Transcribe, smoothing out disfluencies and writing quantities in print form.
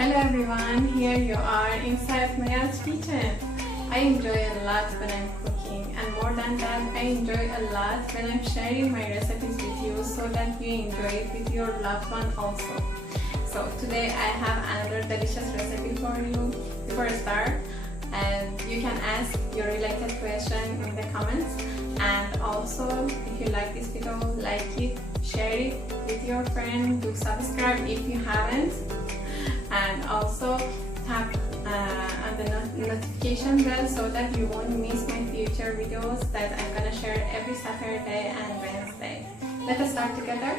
Hello everyone, here you are inside Mayad's kitchen. I enjoy a lot when I'm cooking, and more than that, I enjoy a lot when I'm sharing my recipes with you so that you enjoy it with your loved one also. So today I have another delicious recipe for you. Before I start, and you can ask your related question in the comments, and also if you like this video, like it, share it with your friend, do subscribe if you haven't, and also tap on the notification bell so that you won't miss my future videos that I'm gonna share every Saturday and Wednesday. Let us start together.